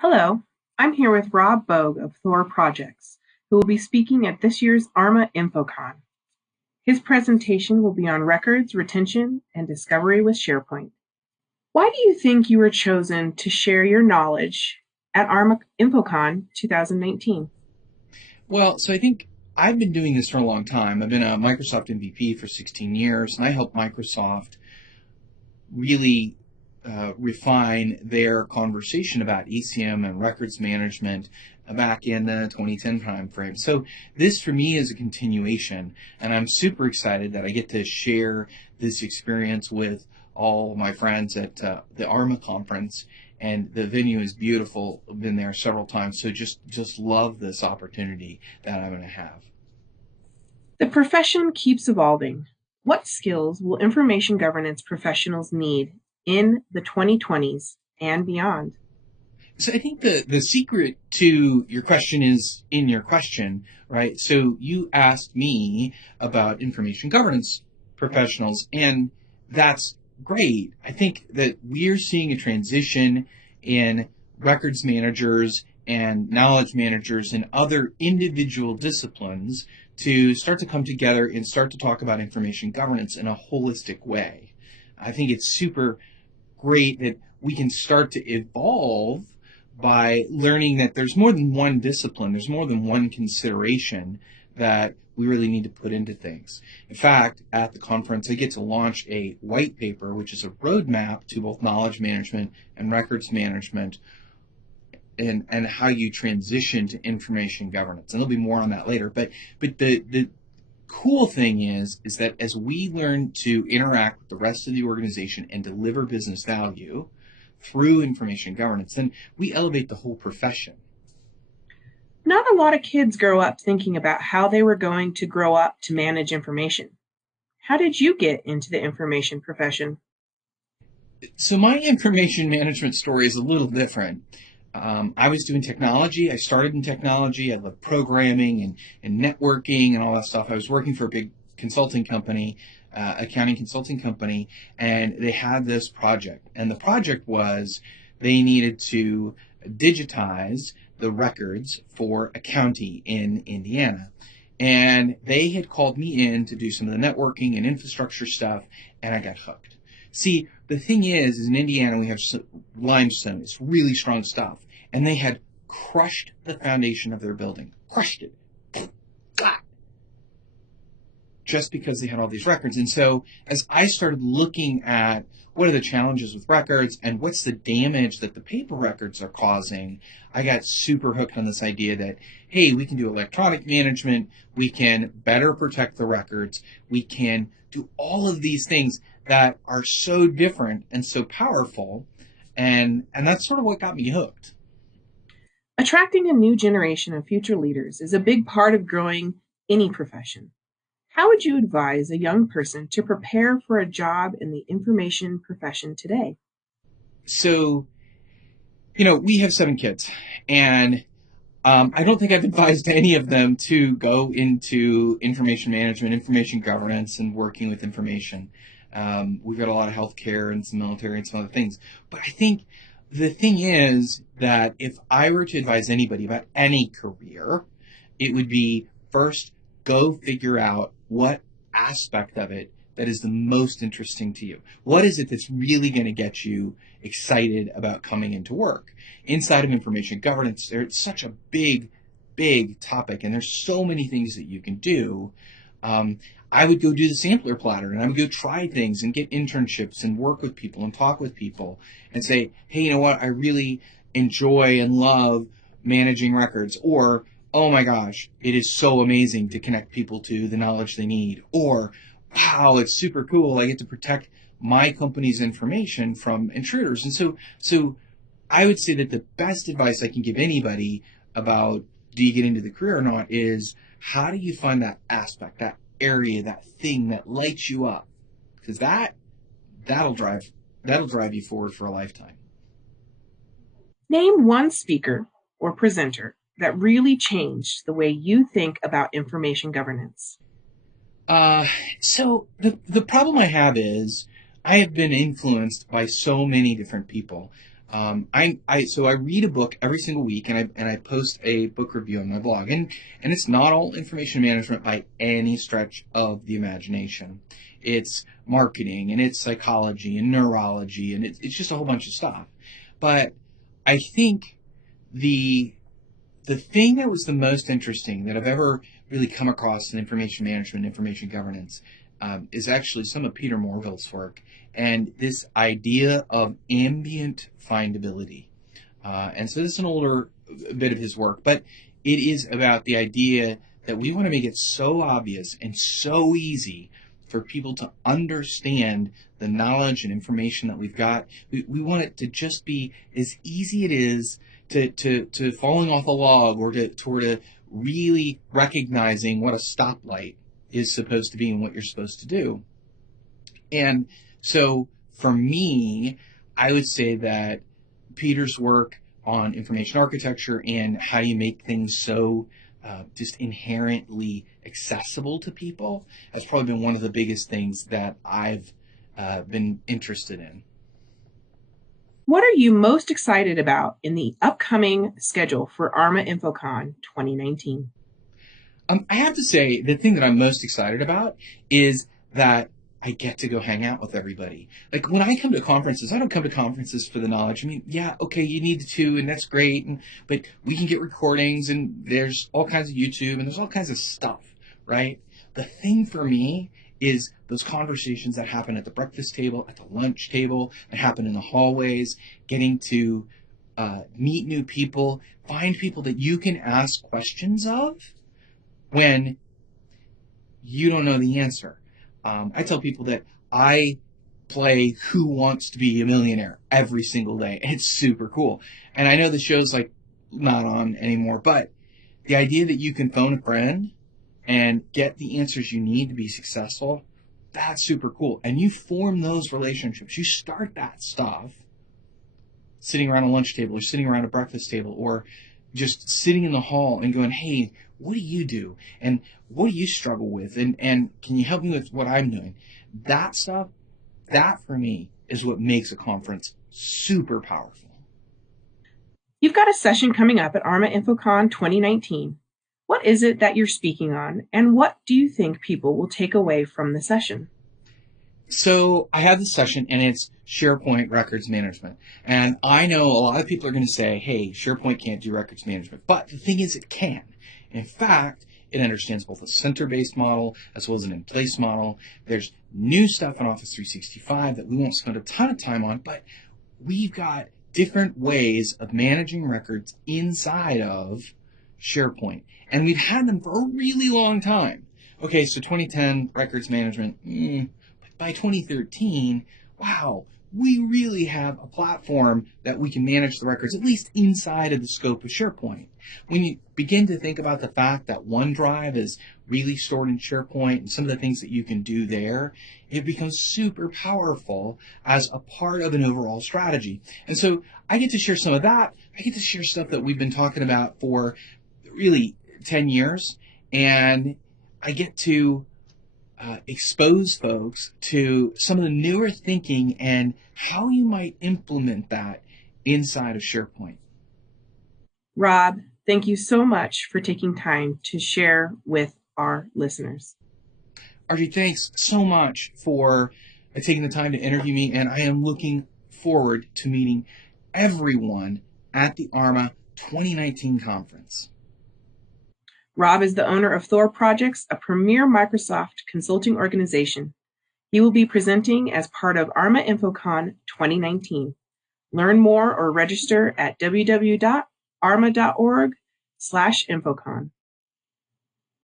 Hello, I'm here with Rob Bogue of Thor Projects, who will be speaking at this year's ARMA InfoCon. His presentation will be on records, retention, and discovery with SharePoint. Why do you think you were chosen to share your knowledge at ARMA InfoCon 2019? Well, so I think I've been doing this for a long time. I've been a Microsoft MVP for 16 years, and I helped Microsoft really refine their conversation about ECM and records management back in the 2010 timeframe. So this for me is a continuation, and I'm super excited that I get to share this experience with all my friends at the ARMA conference. And the venue is beautiful. I've been there several times, so just love this opportunity that I'm going to have. The profession keeps evolving. What skills will information governance professionals need in the 2020s and beyond? So I think the secret to your question is in your question, right? So you asked me about information governance professionals, and that's great. I think that we're seeing a transition in records managers and knowledge managers and other individual disciplines to start to come together and start to talk about information governance in a holistic way. I think it's super great that we can start to evolve by learning that there's more than one discipline, there's more than one consideration that we really need to put into things. In fact, at the conference, I get to launch a white paper, which is a roadmap to both knowledge management and records management and how you transition to information governance. And there'll be more on that later. But the cool thing is that as we learn to interact with the rest of the organization and deliver business value through information governance, then we elevate the whole profession. Not a lot of kids grow up thinking about how they were going to grow up to manage information. How did you get into the information profession? So my information management story is a little different. I was doing technology. I started in technology. I loved programming and networking and all that stuff. I was working for a big consulting company, accounting consulting company, and they had this project. And the project was they needed to digitize the records for a county in Indiana. And they had called me in to do some of the networking and infrastructure stuff, and I got hooked. See, the thing is in Indiana, we have limestone. It's really strong stuff. And they had crushed the foundation of their building. Crushed it. Just because they had all these records. And so as I started looking at what are the challenges with records and what's the damage that the paper records are causing, I got super hooked on this idea that, hey, we can do electronic management. We can better protect the records. We can do all of these things that are so different and so powerful. And that's sort of what got me hooked. Attracting a new generation of future leaders is a big part of growing any profession. How would you advise a young person to prepare for a job in the information profession today? So, we have 7 kids, and I don't think I've advised any of them to go into information management, information governance, and working with information. We've got a lot of healthcare and some military and some other things. But I think the thing is that if I were to advise anybody about any career, it would be first go figure out what aspect of it that is the most interesting to you. What is it that's really going to get you excited about coming into work? Inside of information governance, it's such a big topic, and there's so many things that you can do. I would go do the sampler platter, and I would go try things and get internships and work with people and talk with people and say, hey, you know what? I really enjoy and love managing records. Or, oh my gosh, it is so amazing to connect people to the knowledge they need. Or, wow, it's super cool. I get to protect my company's information from intruders. And so I would say that the best advice I can give anybody about do you get into the career or not is how do you find that aspect, that area, that thing that lights you up? Because that'll drive you forward for a lifetime. Name one speaker or presenter that really changed the way you think about information governance. So the problem I have is I have been influenced by so many different people. So I read a book every single week, and I post a book review on my blog, and it's not all information management by any stretch of the imagination. It's marketing, and it's psychology and neurology, and it's just a whole bunch of stuff. But I think the thing that was the most interesting that I've ever really come across in information management, information governance, is actually some of Peter Morville's work, and this idea of ambient findability. And so this is an older bit of his work, but it is about the idea that we want to make it so obvious and so easy for people to understand the knowledge and information that we've got. We want it to just be as easy it is to falling off a log, or to really recognizing what a stoplight is supposed to be and what you're supposed to do. And so for me, I would say that Peter's work on information architecture and how you make things so just inherently accessible to people has probably been one of the biggest things that I've been interested in. What are you most excited about in the upcoming schedule for ARMA InfoCon 2019? I have to say, the thing that I'm most excited about is that I get to go hang out with everybody. Like, when I come to conferences, I don't come to conferences for the knowledge. I mean, yeah, okay, you need to, and that's great, but we can get recordings, and there's all kinds of YouTube, and there's all kinds of stuff, right? The thing for me is those conversations that happen at the breakfast table, at the lunch table, that happen in the hallways, getting to meet new people, find people that you can ask questions of when you don't know the answer. I tell people that I play Who Wants to Be a Millionaire every single day. It's super cool. And I know the show's like not on anymore, but the idea that you can phone a friend and get the answers you need to be successful, that's super cool. And you form those relationships. You start that stuff sitting around a lunch table, or sitting around a breakfast table, or just sitting in the hall and going, hey, what do you do? And what do you struggle with? And can you help me with what I'm doing? That stuff, that for me is what makes a conference super powerful. You've got a session coming up at ARMA InfoCon 2019. What is it that you're speaking on, and what do you think people will take away from the session? So I have this session, and it's SharePoint records management. And I know a lot of people are going to say, hey, SharePoint can't do records management. But the thing is, it can. In fact, it understands both a center-based model as well as an in-place model. There's new stuff in Office 365 that we won't spend a ton of time on, but we've got different ways of managing records inside of SharePoint. And we've had them for a really long time. Okay, so 2010, records management. By 2013, wow, we really have a platform that we can manage the records, at least inside of the scope of SharePoint. When you begin to think about the fact that OneDrive is really stored in SharePoint and some of the things that you can do there, it becomes super powerful as a part of an overall strategy. And so I get to share some of that. I get to share stuff that we've been talking about for really 10 years, and I get to expose folks to some of the newer thinking and how you might implement that inside of SharePoint. Rob, thank you so much for taking time to share with our listeners. RJ, thanks so much for taking the time to interview me, and I am looking forward to meeting everyone at the ARMA 2019 conference. Rob is the owner of Thor Projects, a premier Microsoft consulting organization. He will be presenting as part of ARMA InfoCon 2019. Learn more or register at www.arma.org/infocon.